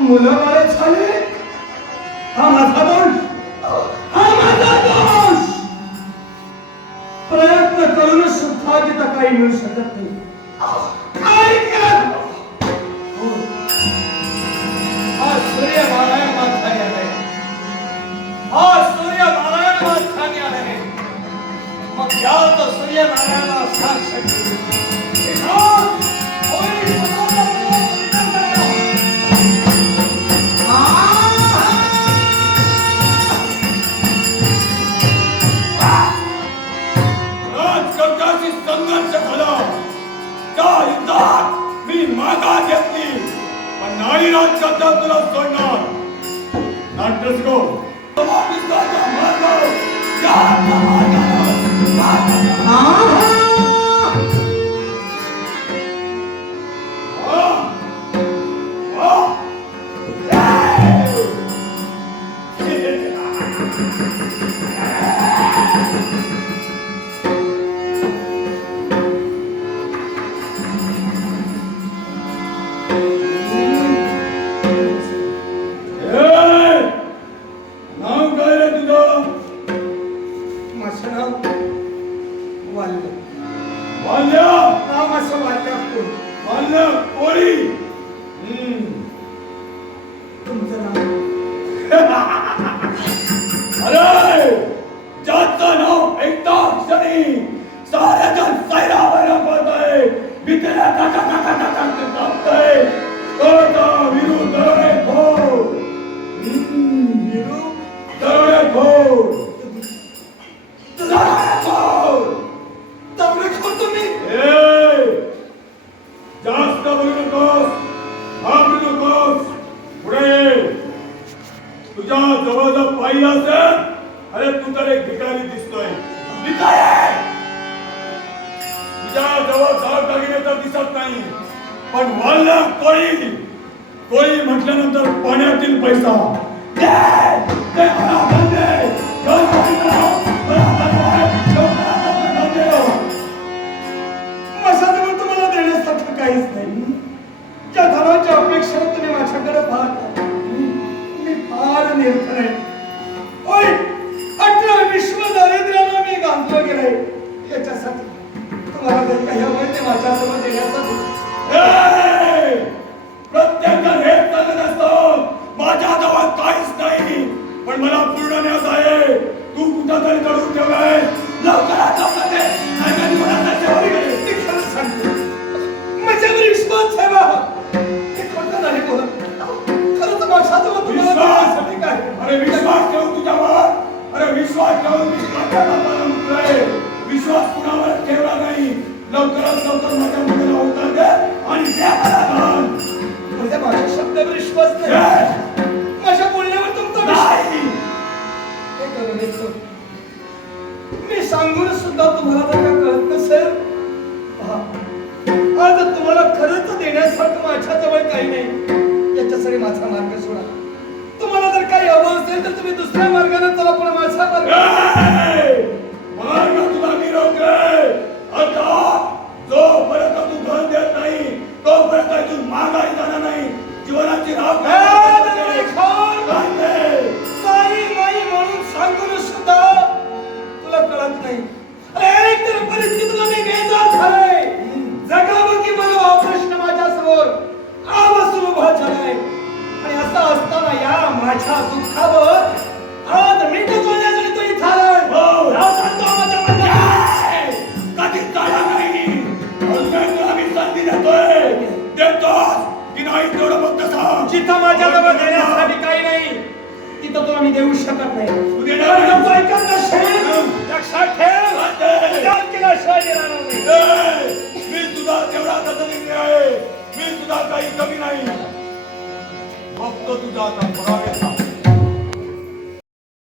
मुलं बाळ झाले. हा माझा दोष. हा माझा दोष. प्रयत्न करून सुद्धा तिथं काही मिळू शकत नाही. काय हो. हा. सूर्य नारायण माथाने आलाय हा सूर्य नारायण माथाने आलाय मग या तर सूर्य नारायणाला सांग शकतो love's going on. Not just go. The love is going on. Let's go. God, come on, God. God, come on. Yeah! वाल्य वाल्या नाव असं वाल्य वाल्या कोळी. तुमचं नाव? अरे! ज्याचं नाव ऐकता क्षणी साऱ्या जण सैरा जवळ जर अरे तू तर एक भिकारी दिसतोय. तुझ्या जवळ दागिने तर दिसत नाही पण वाढला कोळी. कोळी म्हटल्यानंतर पाण्यातील पैसा. गेलोय याच्यासाठी तुम्हाला जर काही हवं ते माझ्यासमोर देण्यासाठी असतो माझ्याजवळ काहीच नाही पण मला पूर्ण न्यास आहे. तू कुठं तरी चढून ठेवलंय लवकरात लवकर करेन. माझ्यावर विश्वास ठेवा. हे खोटं नाही बोलत खरंच विश्वास! अरे विश्वास ठेवून तुझ्यावर? अरे विश्वास ठेवून विश्वास. नाही. माझ्या बोलण्यावर तुमचा विश्वास. मी सांगून सुद्धा तुम्हाला जर का कळत नसेल आज तुम्हाला खरंच देण्यासारखं माझ्याजवळ काही नाही याच्यासाठी माझा मार्ग सोडा. तुम्हाला जर काही हवं असेल तर तुम्ही दुसऱ्या मार्गाने चला पण माझा मार्ग! मार्ग तुला मी आता பாதுகாக்க Plata.